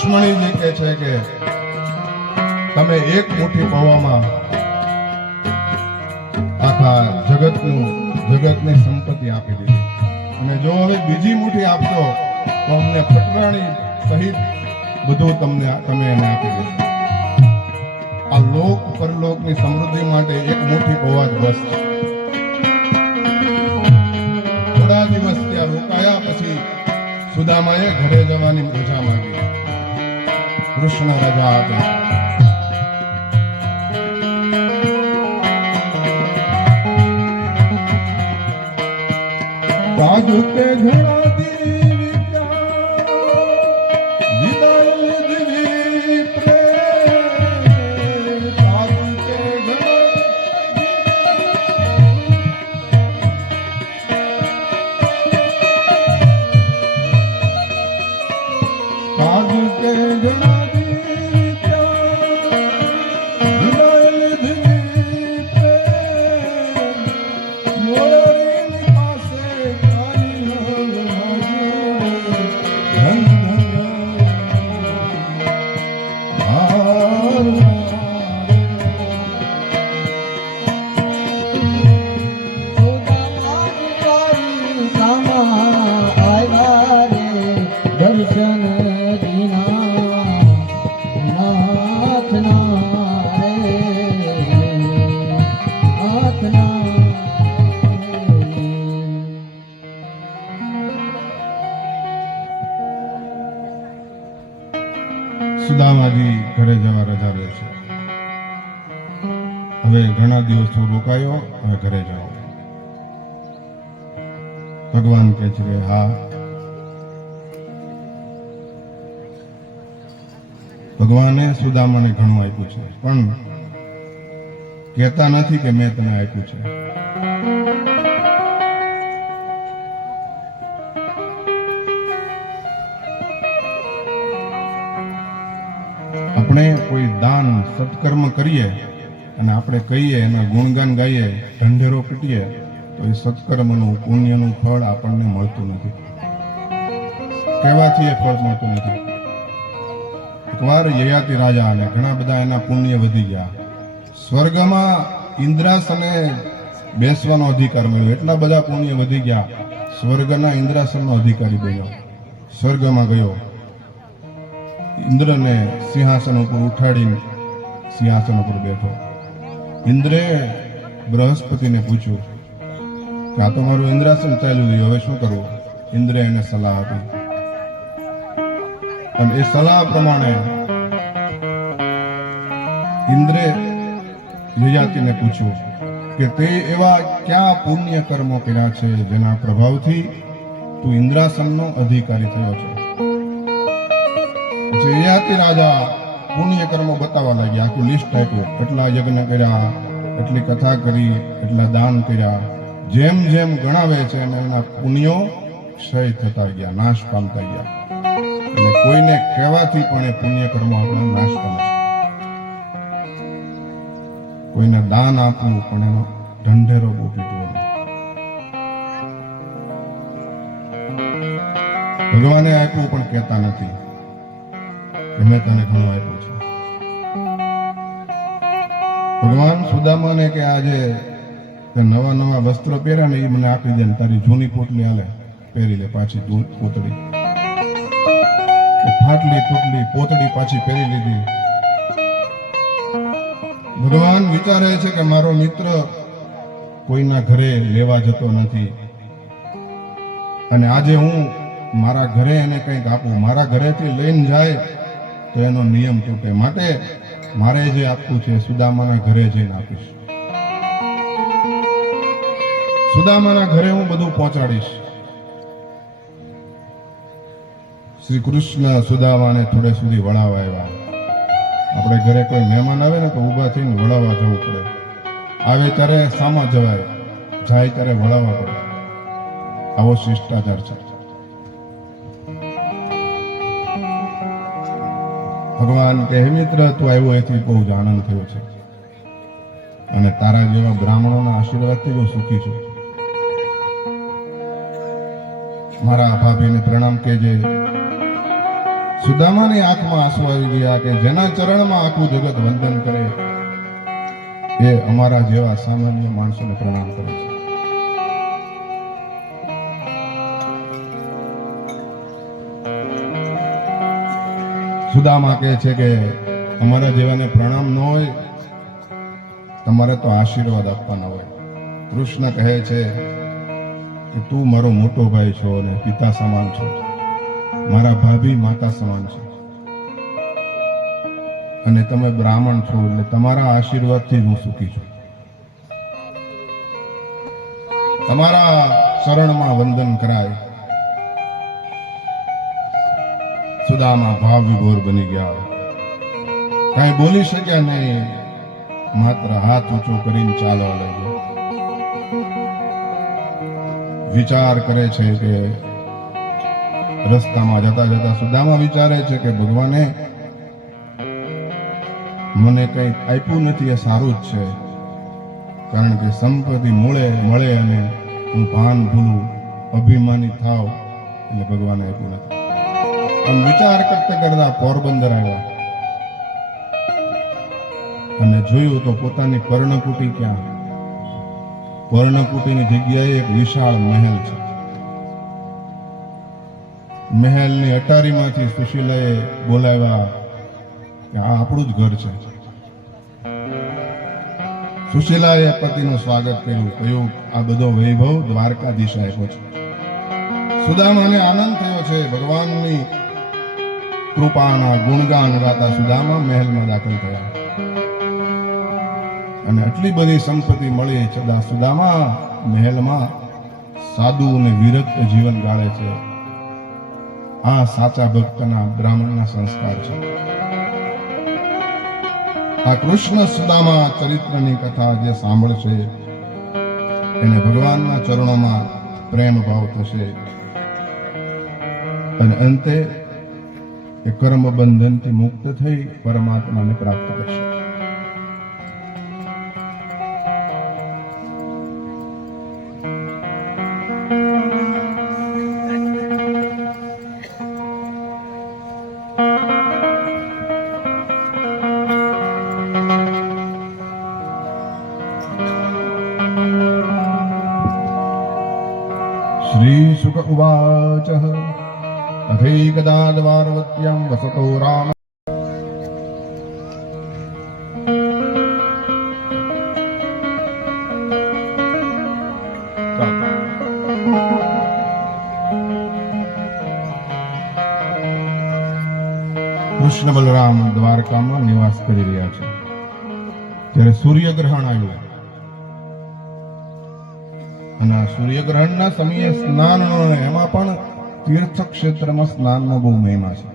રુક્ષ્મણીજી કહે છે કે તમે એક મુઠ્ઠી પૌવામાં આખા જગતની સંપત્તિ આપી દીધી, અને જો હવે બીજી મુઠ્ઠી આપશો તો અમને પટરાણી સહિત બધું તમે એને આપી દેશો. આ લોક પરલોકની સમૃદ્ધિ માટે એક મુઠ્ઠી પૌવા જ બસ છે. થોડા દિવસ ત્યાં રોકાયા પછી સુદામાએ ઘરે જવાની રજા માંગી. કૃષ્ણ રજા આપે. સાધુ કે ઘણા સુદામાજી ઘરે જવા રજા રહે છે. હવે ઘણા દિવસો રોકાયો, હવે ઘરે જાઓ. ભગવાન કહે છે કે હા, ભગવાને સુદામાને ઘણું આપ્યું છે, પણ કહેતા નથી કે મેં તને આપ્યું છે. આપણે કોઈ દાન સત્કર્મ કરીએ અને આપણે કહીએ, એના ગુણગાન ગાઈએ, ઢંઢેરો પીટીએ, તો એ સત્કર્મનું પુણ્યનું ફળ આપણને મળતું નથી. કહેવાથી એ ફળ મળતું નથી. એકવાર યયાતિ રાજા અને ઘણા બધા એના પુણ્ય વધી ગયા. સ્વર્ગમાં ઇન્દ્રાસને બેસવાનો અધિકાર મળ્યો. એટલા બધા પુણ્ય વધી ગયા, સ્વર્ગના ઇન્દ્રાસનનો અધિકારી બન્યો. સ્વર્ગમાં ગયો, ઇન્દ્રને સિંહાસન ઉપર ઉઠાડીને સિંહાસન ઉપર બેઠો. ઇન્દ્રે બૃહસ્પતિને પૂછ્યું કે આ તો મારું ઇન્દ્રાસન ચાલ્યું ગયું, હવે શું કરવું? ઇન્દ્રે એને સલાહ આપી, અને એ સલાહ પ્રમાણે ઇન્દ્રે યયાતિને પૂછ્યું કે તે એવા ક્યાં પુણ્ય કર્મો કર્યા છે જેના પ્રભાવથી તું ઇન્દ્રાસનનો અધિકારી થયો છે. યયાતિ રાજા પુણ્ય કર્મો બતાવવા લાગ્યા, આખું લિસ્ટ આપ્યું. એટલા યજ્ઞ કર્યા, એટલી કથા કરી, એટલા દાન કર્યા. જેમ જેમ ગણાવે છે એના પુણ્યો ક્ષય થતા ગયા, નાશ પામતા ગયા. એટલે કોઈને કહેવાથી પણ એ પુણ્ય કર્મો આપણો નાશ પામે છે. કોઈને દાન આપવું પણ એનો ઢંઢેરો બહુ પીટવો. ભગવાને આપ્યું પણ કહેતા નથી કે મેં તને ઘણું આપ્યું છે. ભગવાન સુદામાને કે આજે નવા નવા વસ્ત્રો પહેર્યા ને એ મને આપી દે, તારી જૂની પોટલી હાલે પહેરી લે પાછી. પોતડી ફાટલી તૂટલી પોતડી પાછી પહેરી લીધી. ભગવાન વિચારે છે કે મારો મિત્ર કોઈના ઘરે લેવા જતો નથી, અને આજે હું મારા ઘરે એને કંઈક આપું. મારા ઘરેથી લઈને જાય તો એનો નિયમ તૂટે, માટે મારે જે આપવું છે સુદામાના ઘરે જઈને આપીશ. સુદામાના ઘરે હું બધું પહોંચાડીશ. શ્રી કૃષ્ણ સુદામાને થોડે સુધી વળાવવા આવ્યા. આપણે ઘરે કોઈ મહેમાન આવે ને તો ઊભા થઈને વળાવવા જવું પડે. આવે ત્યારે સામા જવાય, જાય ત્યારે વળાવવા પડે. આવો શિષ્ટાચાર છે. ભગવાન કે હે મિત્ર, તું આવ્યો એથી બહુ જ આનંદ થયો છે, અને તારા જેવા બ્રાહ્મણોના આશીર્વાદથી હું સુખી છું. મારા ભાભીને પ્રણામ કહેજે, સુદામાની આંખમાં આંસુ આવી ગયા કે જેના ચરણમાં આખું જગત વંદન કરે એ અમારા જેવા સામાન્ય માણસોને પ્રણામ કરે છે. સુદામા કહે છે કે અમારા જેવાને પ્રણામ ન હોય, તમારે તો આશીર્વાદ આપવાના હોય. કૃષ્ણ કહે છે કે તું મારો મોટો ભાઈ છો અને પિતા સમાન છો, મારા ભાભી માતા સમાન છે, અને તમે બ્રાહ્મણ છો એટલે તમારા આશીર્વાદથી હું સુખી છું. તમારા શરણમાં વંદન કરાય. સુદામા ભાવ વિભોર બની ગયા, કાંઈ બોલી શક્યા નહીં, માત્ર હાથ ઊંચો કરીને ચાલવા લાગ્યા. વિચાર કરે છે કે રસ્તામાં જતા જતા સુદામા વિચારે છે કે ભગવાને મને કંઈ આપ્યું નથી, એ સારું જ છે, કારણ કે સંપત્તિ મળે અને હું ભાન ભૂલું, અભિમાની થાવ એટલે ભગવાને આપ્યું નથી. આમ વિચાર કરતા કરતા પોરબંદર આવ્યા અને જોયું તો પોતાની પર્ણકુટી ક્યાં, પર્ણકુટીની જગ્યાએ એક વિશાળ મહેલ છે. મહેલની અટારીમાંથી સુશીલાએ બોલાવ્યા કે આ આપણું જ ઘર છે. સુશીલાએ પતિનું સ્વાગત કર્યું, કહ્યું આ બધો વૈભવ દ્વારકાધીશ આપ્યો છે. સુદામાને આનંદ થયો છે. ભગવાનની કૃપાના ગુણગાન ગાતા સુદામા મહેલમાં દાખલ થયા અને આટલી બધી સંપત્તિ મળી છતાં સુદામા મહેલમાં સાદું અને વિરક્ત જીવન ગાળે છે. આ સાચા ભક્તના બ્રાહ્મણના સંસ્કાર છે. આ કૃષ્ણ સુદામા ચરિત્રની કથા જે સાંભળશે એને ભગવાનના ચરણોમાં પ્રેમ ભાવ થશે અને અંતે એ કર્મ બંધનથી મુક્ત થઈ પરમાત્માને પ્રાપ્ત કરશે. श्री शुक उवाच अथैकदा द्वारवत्यां वसतो राम કૃષ્ણ બલરામ દ્વારકામાં નિવાસ કરી રહ્યા છે ત્યારે સૂર્યગ્રહણ આવ્યું અને આ સૂર્યગ્રહણના સમયે સ્નાન, એમાં પણ તીર્થ ક્ષેત્રમાં સ્નાનનો બહુ મહિમા છે.